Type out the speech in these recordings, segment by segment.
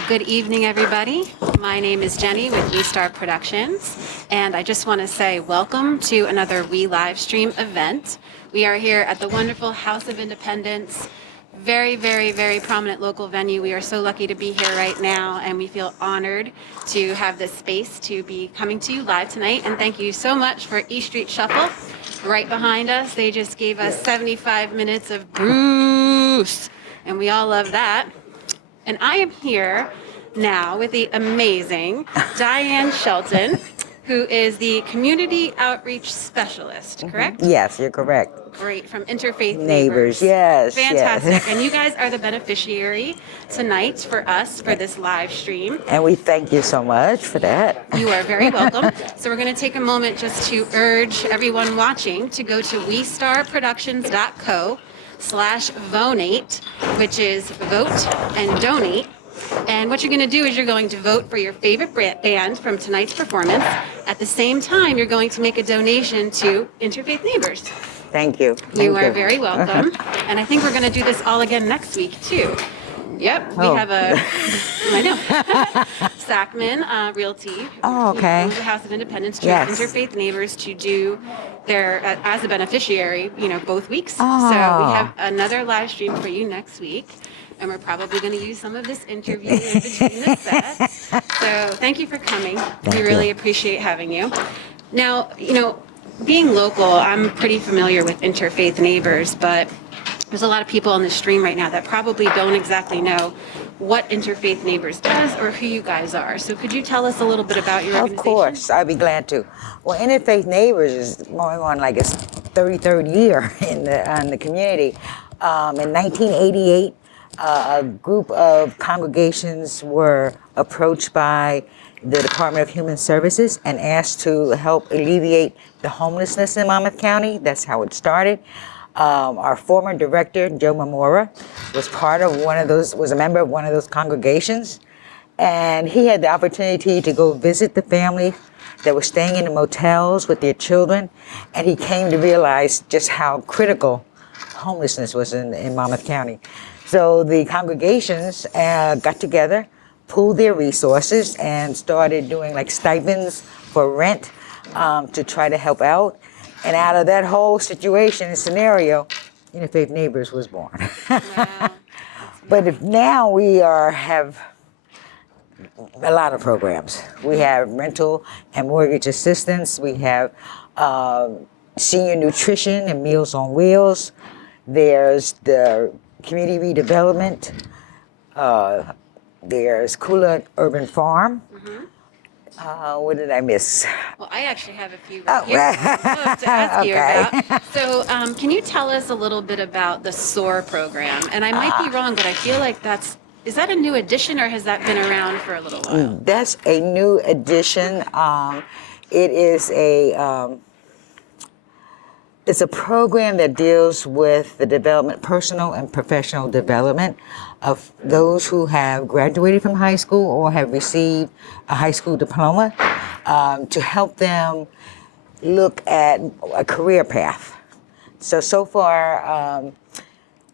Well, good evening, everybody. My name is Jenny with We Star Productions, and I just want to say welcome to another We live stream event. We are here at the wonderful House of Independence, very, very, very prominent local venue. We are so lucky to be here right now, and we feel honored to have this space to be coming to you live tonight. And thank you so much for E Street Shuffle right behind us. They just gave us 75 minutes of Bruce, and we all love that. And I am here now with the amazing Diane Shelton, who is the Community Outreach Specialist, correct? Yes, you're correct. Great, from Interfaith Neighbors, yes. Fantastic. Yes. And you guys are the beneficiary tonight for us for this live stream. And we thank you so much for that. You are very welcome. So we're going to take a moment just to urge everyone watching to go to westarproductions.co/vonate, which is vote and donate. And what you're going to do is you're going to vote for your favorite band from tonight's performance. At the same time, you're going to make a donation to Interfaith Neighbors. Thank you. You are very welcome. And I think we're going to do this all again next week, too. Yep, we have I know, Sackman Realty. Oh, okay. Owns the House of Independence, Yes. Interfaith Neighbors to do their, as a beneficiary, both weeks. Oh. So we have another live stream for you next week. And we're probably going to use some of this interview in between the sets. So thank you for coming. We really appreciate having you. Now, being local, I'm pretty familiar with Interfaith Neighbors, but there's a lot of people on the stream right now that probably don't exactly know what Interfaith Neighbors does or who you guys are. So could you tell us a little bit about your organization? Of course, I'd be glad to. Well, Interfaith Neighbors is going on like its 33rd year in the community. In 1988, a group of congregations were approached by the Department of Human Services and asked to help alleviate the homelessness in Monmouth County. That's how it started. Our former director, Joe Mamora, was was a member of one of those congregations. And he had the opportunity to go visit the family that were staying in the motels with their children. And he came to realize just how critical homelessness was in Monmouth County. So the congregations got together, pooled their resources, and started doing like stipends for rent to try to help out. And out of that whole situation and scenario, Interfaith Neighbors was born. Wow. But now we have a lot of programs. We have rental and mortgage assistance. We have senior nutrition and Meals on Wheels. There's the community redevelopment. There's Kula Urban Farm. Mm-hmm. What did I miss? Well, I actually have a few right here I'd love to ask you about. So can you tell us a little bit about the SOAR program? And I might be wrong, but I feel like is that a new addition or has that been around for a little while? That's a new addition. It is it's a program that deals with the development, personal and professional development of those who have graduated from high school or have received a high school diploma, to help them look at a career path. So far,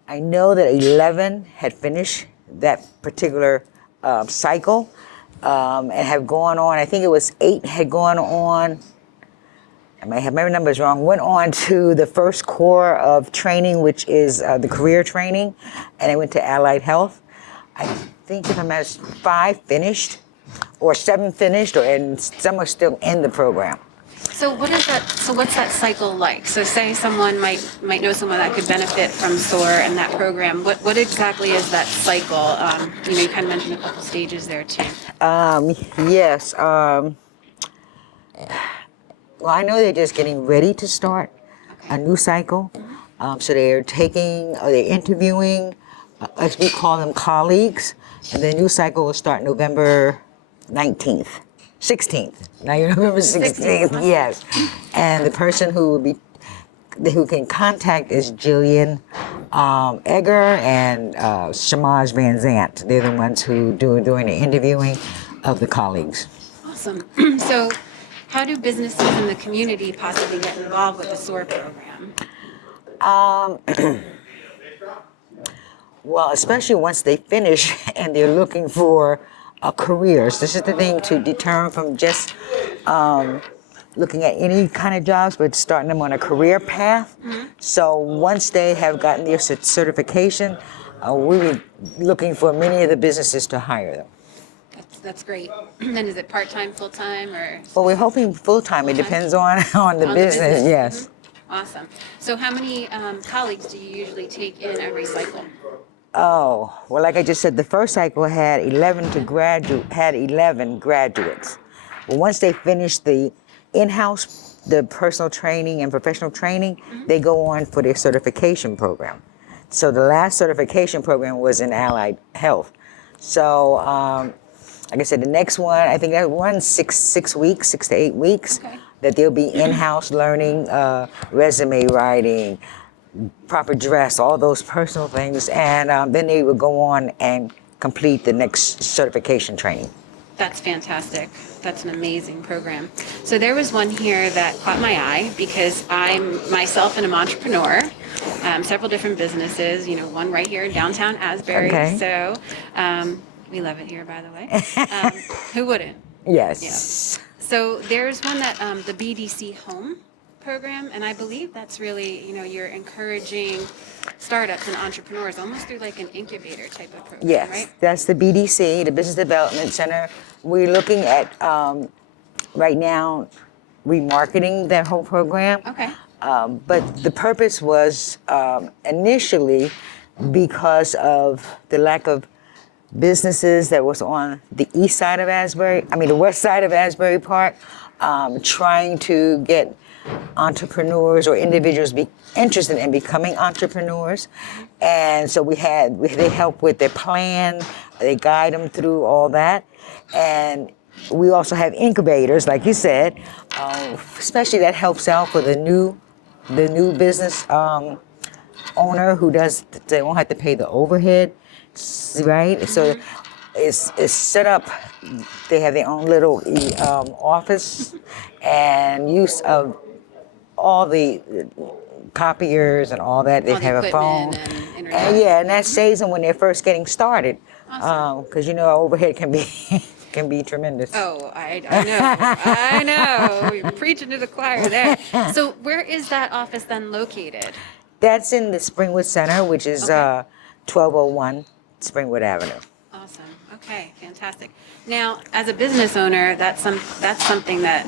I know that 11 had finished that particular cycle and have gone on. I think it was 8 had gone on. I may have my numbers wrong, went on to the first core of training, which is the career training, and I went to Allied Health. I think if I'm at 5 finished, or 7 finished, and some are still in the program. So what is that? So what's that cycle like? So say someone might know someone that could benefit from SOAR and that program. What exactly is that cycle? You kind of mentioned a couple stages there too. Yes. Well, I know they're just getting ready to start a new cycle. So they're interviewing, as we call them, colleagues. And the new cycle will start November 16th. Now you're November 16th, yes. And the person who can contact is Jillian Egger and Shamaj Van Zant. They're the ones who doing the interviewing of the colleagues. Awesome. So how do businesses in the community possibly get involved with the SOAR program? Well, especially once they finish and they're looking for careers. This is the thing to deter from just looking at any kind of jobs, but starting them on a career path. So once they have gotten their certification, we were looking for many of the businesses to hire them. That's great. And is it part-time, full-time, or Well, we're hoping full-time. It Full-time? depends on the on business, the yes. Awesome. So how many colleagues do you usually take in every cycle? Oh, well, like I just said, the first cycle had 11 graduates. But once they finish the in-house, the personal training and professional training, they go on for their certification program. So the last certification program was in allied health. So, like I said, the next one, I think that runs 6 weeks, 6 to 8 weeks, Okay. that they'll be in-house learning, resume writing, proper dress, all those personal things, and then they would go on and complete the next certification training. That's fantastic. That's an amazing program. So there was one here that caught my eye because I'm myself an entrepreneur, several different businesses, one right here in downtown Asbury. Okay. So we love it here, by the way. Who wouldn't? Yes. Yeah. So there's one that the BDC Home program, and I believe that's really, you're encouraging startups and entrepreneurs almost through like an incubator type of program, Yes, right? that's the BDC, the Business Development Center. We're looking at right now remarketing that whole program. Okay. But the purpose was initially because of the lack of businesses that was on the east side of the west side of Asbury Park, trying to get entrepreneurs or individuals be interested in becoming entrepreneurs. And so they help with their plan, they guide them through all that. And we also have incubators, like you said, especially that helps out for the new business owner they won't have to pay the overhead, right? So it's set up, they have their own little office and use of all the copiers and all that. They All the have a phone. equipment and internet. And that saves them when they're first getting started. Awesome. Because overhead can be can be tremendous. Oh, I know. You're preaching to the choir there. So where is that office then located? That's in the Springwood Center, which is Okay. 1201 Springwood Avenue. Awesome. Okay, fantastic. Now, as a business owner, that's something that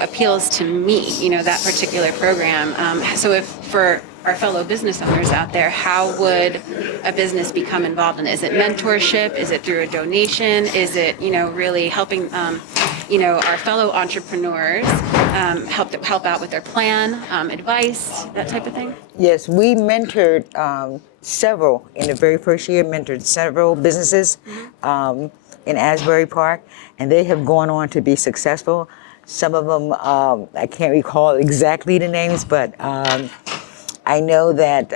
appeals to me. That particular program. So, if for our fellow business owners out there, how would a business become involved in it? Is it mentorship? Is it through a donation? Is it really helping our fellow entrepreneurs help out with their plan, advice, that type of thing? Yes, we mentored several in the very first year. Mentored several businesses in Asbury Park, and they have gone on to be successful. Some of them I can't recall exactly the names, but I know that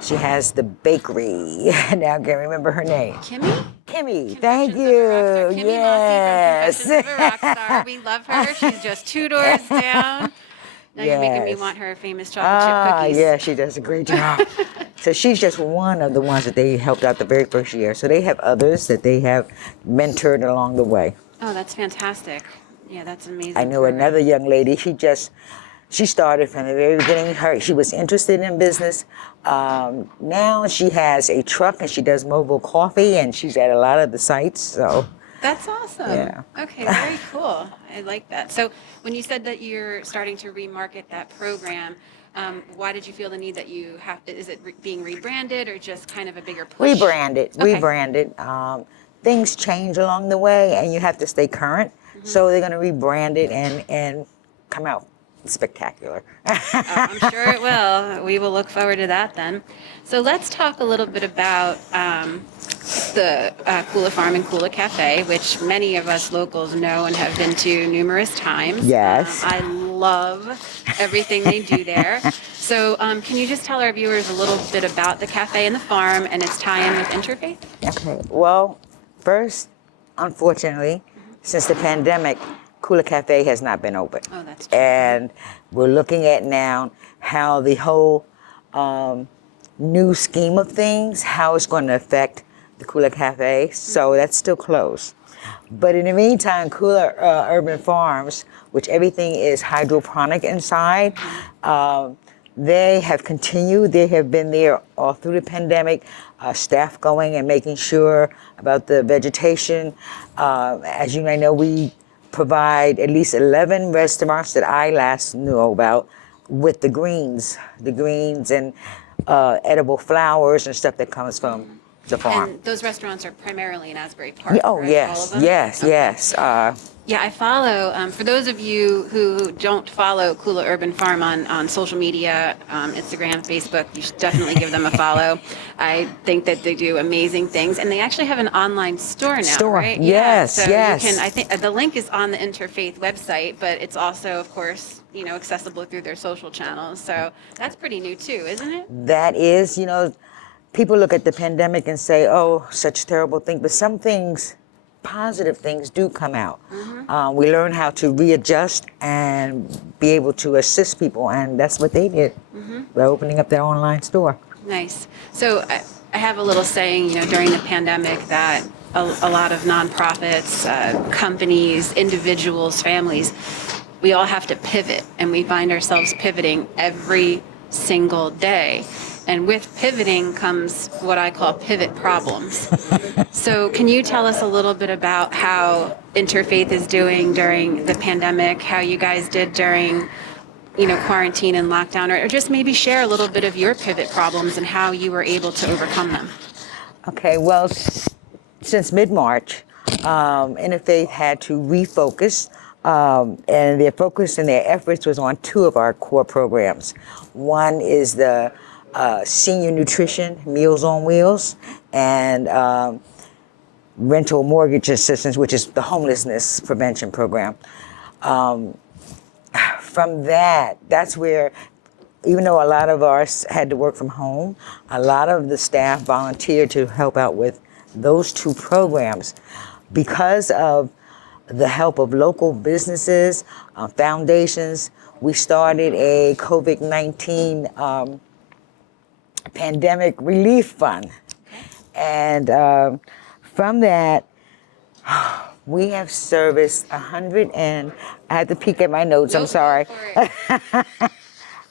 she has the bakery. Now I can't remember her name. Kimmy, thank you. Kimmy Yes. Mossy from Confessions of a Rockstar. We love her. She's just 2 doors down. Now you're making me Yes. want her famous chocolate chip cookies. Yeah, she does a great job. So she's just one of the ones that they helped out the very first year. So they have others that they have mentored along the way. Oh, that's fantastic. Yeah, that's amazing. I know program. another young lady, she started from the very beginning. She was interested in business. Now she has a truck and she does mobile coffee and she's at a lot of the sites. So That's awesome. Yeah. Okay, very cool. I like that. So when you said that you're starting to remarket that program, why did you feel the need that you have? Is it being rebranded or just kind of a bigger push? rebranded. Things change along the way and you have to stay current. So they're going to rebrand it and come out spectacular. I'm sure it will. We will look forward to that then. So let's talk a little bit about the Kula Farm and Kula Cafe, which many of us locals know and have been to numerous times. Yes. I love everything they do there. So can you just tell our viewers a little bit about the cafe and the farm and its tie-in with Interfaith? Okay. Well, first, unfortunately, since the pandemic, Kula Cafe has not been open. Oh, that's true. And we're looking at now how the whole new scheme of things, how it's going to affect the Cooler Cafe, so that's still closed. But in the meantime, Cooler Urban Farms, which everything is hydroponic inside, they have continued. They have been there all through the pandemic, staff going and making sure about the vegetation. As you may know, we provide at least 11 restaurants that I last knew about with the greens and edible flowers and stuff that comes from the farm. And those restaurants are primarily in Asbury Park, Oh, right? yes, All of them? yes, Okay. yes. Yeah, I follow, for those of you who don't follow Kula Urban Farm on social media, Instagram, Facebook, you should definitely give them a follow. I think that they do amazing things, and they actually have an online store now, right? Yes, so yes. you can, I think the link is on the Interfaith website, but it's also, of course, accessible through their social channels. So that's pretty new too, isn't it? That is, people look at the pandemic and say, oh, such terrible thing, but some things, positive things do come out. We learn how to readjust and be able to assist people, and that's what they did by opening up their online store. Nice. So I have a little saying, during the pandemic that a lot of nonprofits, companies, individuals, families, we all have to pivot, and we find ourselves pivoting every single day. And with pivoting comes what I call pivot problems. So can you tell us a little bit about how Interfaith is doing during the pandemic, how you guys did during, quarantine and lockdown, or just maybe share a little bit of your pivot problems and how you were able to overcome them? Okay, well, since mid-March, Interfaith had to refocus, and their focus and their efforts was on two of our core programs. One is the senior nutrition, Meals on Wheels, and rental mortgage assistance, which is the homelessness prevention program. From that's where, even though a lot of us had to work from home, a lot of the staff volunteered to help out with those two programs. Because of the help of local businesses, foundations, we started a COVID-19 pandemic relief fund. And from that, we have serviced 100 and, I had to peek at my notes, I'm sorry,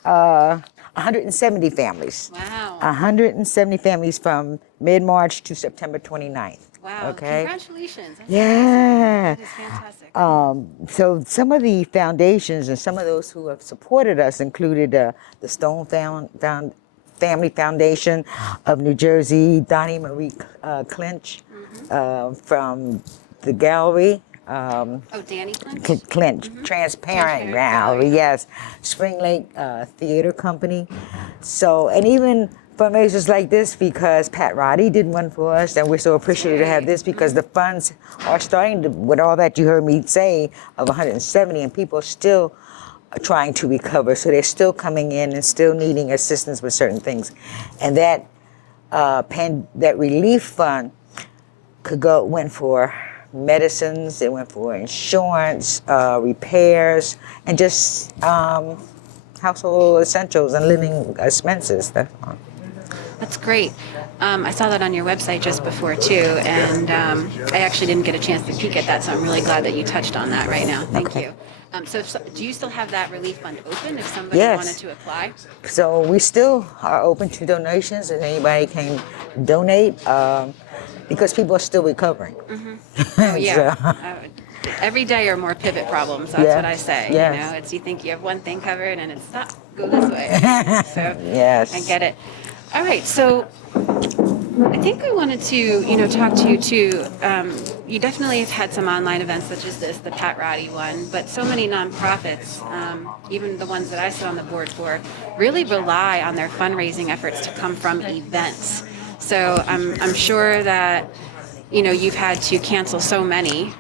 170 families. Wow. 170 families from mid-March to September 29th. Wow. Okay. Congratulations. That's Yeah. That is fantastic. So some of the foundations and some of those who have supported us included the Stone Family Foundation of New Jersey, Donnie Marie Clinch from the gallery. Danny Clinch? Clinch, Transparent Gallery, yes. Spring Lake Theater Company. So, and even fundraisers like this, because Pat Roddy did one for us, and we're so appreciative to have this because the funds are starting to, with all that you heard me say, of 170, and people are still trying to recover. So they're still coming in and still needing assistance with certain things. And that that relief fund went for medicines, it went for insurance, repairs, and just household essentials and living expenses. That's great. I saw that on your website just before too, and I actually didn't get a chance to peek at that, so I'm really glad that you touched on that right now. Thank you. So do you still have that relief fund open if somebody wanted to apply? So we still are open to donations, and anybody can donate because people are still recovering. Oh, yeah. Every day are more pivot problems. That's what I say. Yes. It's you think you have one thing covered, and it's stop, go this way. So Yes. I get it. All right, so I think I wanted to, talk to you too. You definitely have had some online events such as this, the Pat Roddy one, but so many nonprofits, even the ones that I sit on the board for, really rely on their fundraising efforts to come from events. So I'm sure that, you've had to cancel so many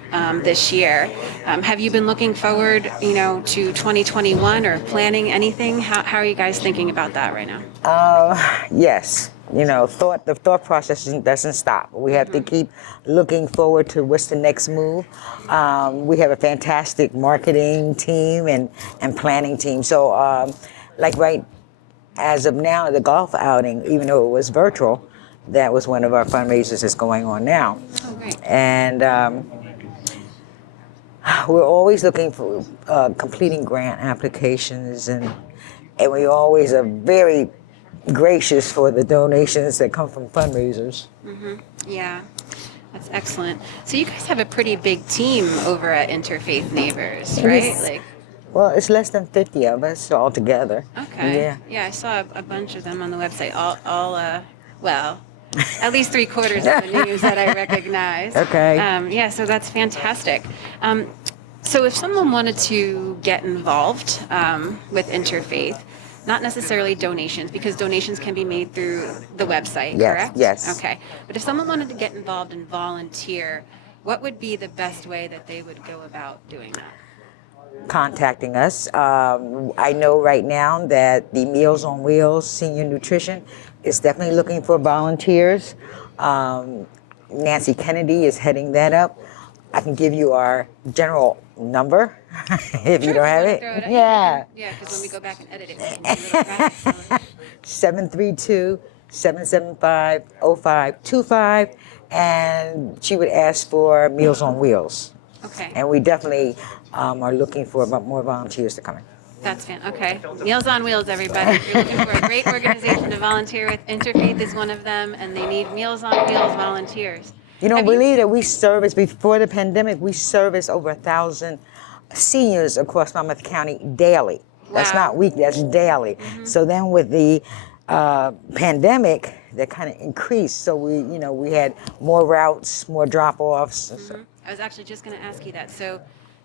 this year. Have you been looking forward, to 2021 or planning anything? How are you guys thinking about that right now? Yes. The thought process doesn't stop. We have to keep looking forward to what's the next move. We have a fantastic marketing team and planning team. So, right as of now, the golf outing, even though it was virtual, that was one of our fundraisers that's going on now. Oh, great. And we're always looking for completing grant applications, and we always are very gracious for the donations that come from fundraisers. Yeah, that's excellent. So you guys have a pretty big team over at Interfaith Neighbors, right? Yes. Well, it's less than 50 of us all together. Okay. Yeah. Yeah, I saw a bunch of them on the website. Well, at least 3/4 of the names that I recognize. Okay. Yeah, so that's fantastic. So if someone wanted to get involved with Interfaith, not necessarily donations, because donations can be made through the website, Yes, correct? yes. Okay. But if someone wanted to get involved and volunteer, what would be the best way that they would go about doing that? Contacting us. I know right now that the Meals on Wheels Senior Nutrition is definitely looking for volunteers. Nancy Kennedy is heading that up. I can give you our general number if you don't have it. Yeah. Yeah, because when we go back and edit it, we can do a little graphic. 732-775-0525, and she would ask for Meals on Wheels. Okay. And we definitely are looking for more volunteers to come in. That's okay. Meals on Wheels, everybody. If you're looking for a great organization to volunteer with, Interfaith is one of them, and they need Meals on Wheels volunteers. You don't believe that we service, before the pandemic, we service over 1,000 seniors across Monmouth County daily. That's Wow. not weekly, that's daily. So then with the pandemic, that kind of increased. So we had more routes, more drop-offs. I was actually just going to ask you that. So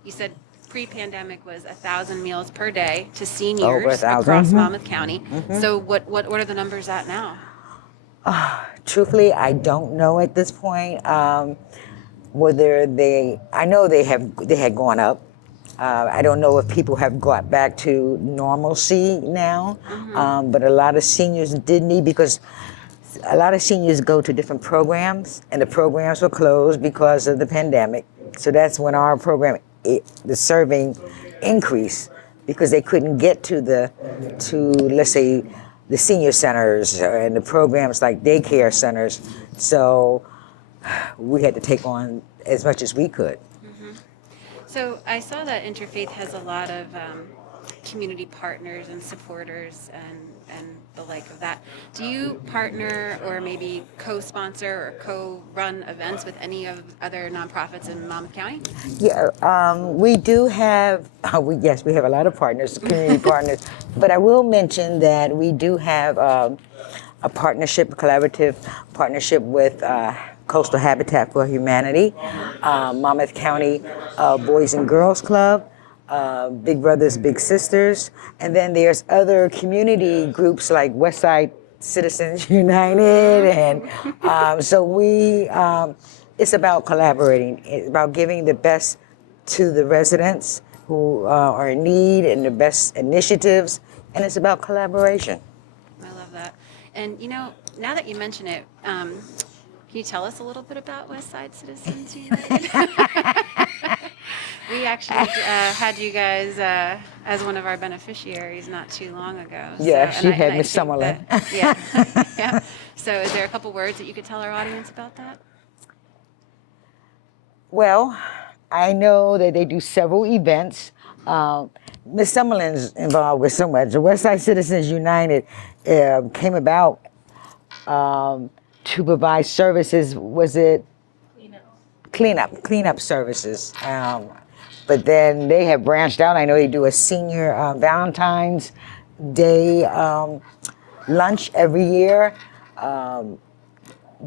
you said pre-pandemic was 1,000 meals per day to seniors Over 1,000. across Monmouth County. So what are the numbers at now? Truthfully, I don't know at this point whether I know they had gone up. I don't know if people have got back to normalcy now, but a lot of seniors did need, because a lot of seniors go to different programs, and the programs were closed because of the pandemic. So that's when our program, the serving increased, because they couldn't get to let's say the senior centers and the programs like daycare centers. So we had to take on as much as we could. So I saw that Interfaith has a lot of community partners and supporters and the like of that. Do you partner or maybe co-sponsor or co-run events with any of other nonprofits in Monmouth County? Yeah, we do have, we have a lot of partners, community partners, but I will mention that we do have a collaborative partnership with Coastal Habitat for Humanity, Monmouth County Boys and Girls Club, Big Brothers Big Sisters, and then there's other community groups like Westside Citizens United, and so it's about collaborating. It's about giving the best to the residents who are in need and the best initiatives, and it's about collaboration. I love that. And now that you mention it, can you tell us a little bit about Westside Citizens United? We actually had you guys as one of our beneficiaries not too long ago. Yeah, So, she had I Miss think Summerlin. Yeah. So is there a couple words that you could tell our audience about that? Well, I know that they do several events. Miss Summerlin's involved with so much. The Westside Citizens United came about to provide services. Was it cleanup services? But then they have branched out. I know they do a senior Valentine's Day lunch every year.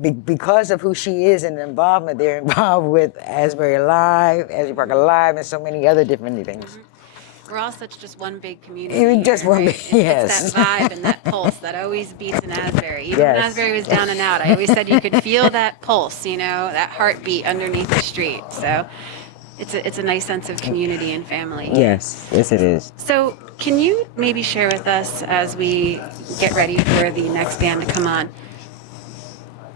Because of who she is and the involvement, they're involved with Asbury Alive, Asbury Park Alive, and so many other different things. We're all such just one big community. Even just here, one right? big- yes. It's that vibe and that pulse that always beats in Asbury. Even when Yes. Asbury was down and out, I always said you could feel that pulse, that heartbeat underneath the street. So it's a nice sense of community and family. Yes, it is. So can you maybe share with us as we get ready for the next band to come on,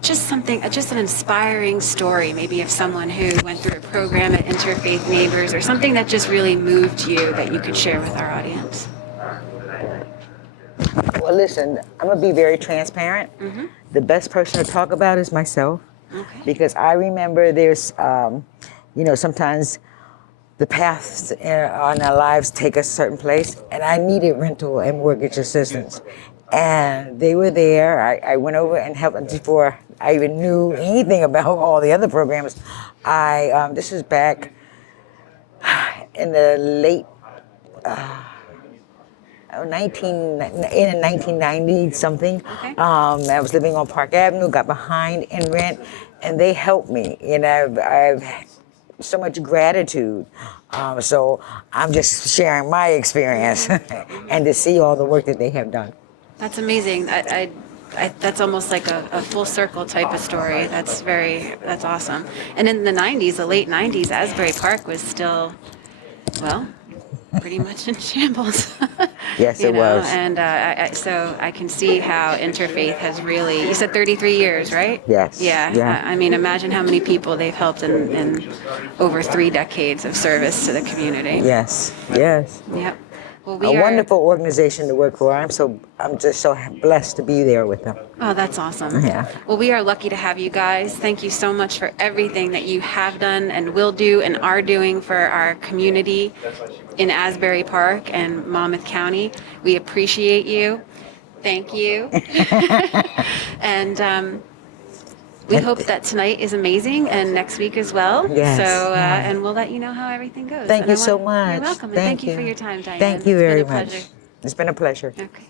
just an inspiring story, maybe of someone who went through a program at Interfaith Neighbors, or something that just really moved you that you could share with our audience? Well, listen, I'm gonna be very transparent. The best person to talk about is myself, Okay. because I remember there's, sometimes the paths on our lives take us a certain place, and I needed rental and mortgage assistance. And they were there. I went over and helped them before I even knew anything about all the other programs. This is back in the late 1990 something. Okay. I was living on Park Avenue, got behind in rent, and they helped me. And I've so much gratitude. So I'm just sharing my experience and to see all the work that they have done. That's amazing. That's almost like a full circle type of story. That's awesome. And in the 90s, the late 90s, Asbury Park was still, well, pretty much in shambles. Yes, it was. And so I can see how Interfaith has really, you said 33 years, right? Yes. Yeah. Yeah. I mean, imagine how many people they've helped in over 3 decades of service to the community. Yes. Yes. Yep. Well, A wonderful organization to work for. I'm just so blessed to be there with them. Oh, that's awesome. Yeah. Well, we are lucky to have you guys. Thank you so much for everything that you have done and will do and are doing for our community in Asbury Park and Monmouth County. We appreciate you. Thank you. And we hope that tonight is amazing and next week as well. Yes. So, and we'll let you know how everything goes. Thank And you so much. You're welcome. And thank you for your time, Diane. Thank you It's been very a pleasure. much. It's been a pleasure. Okay.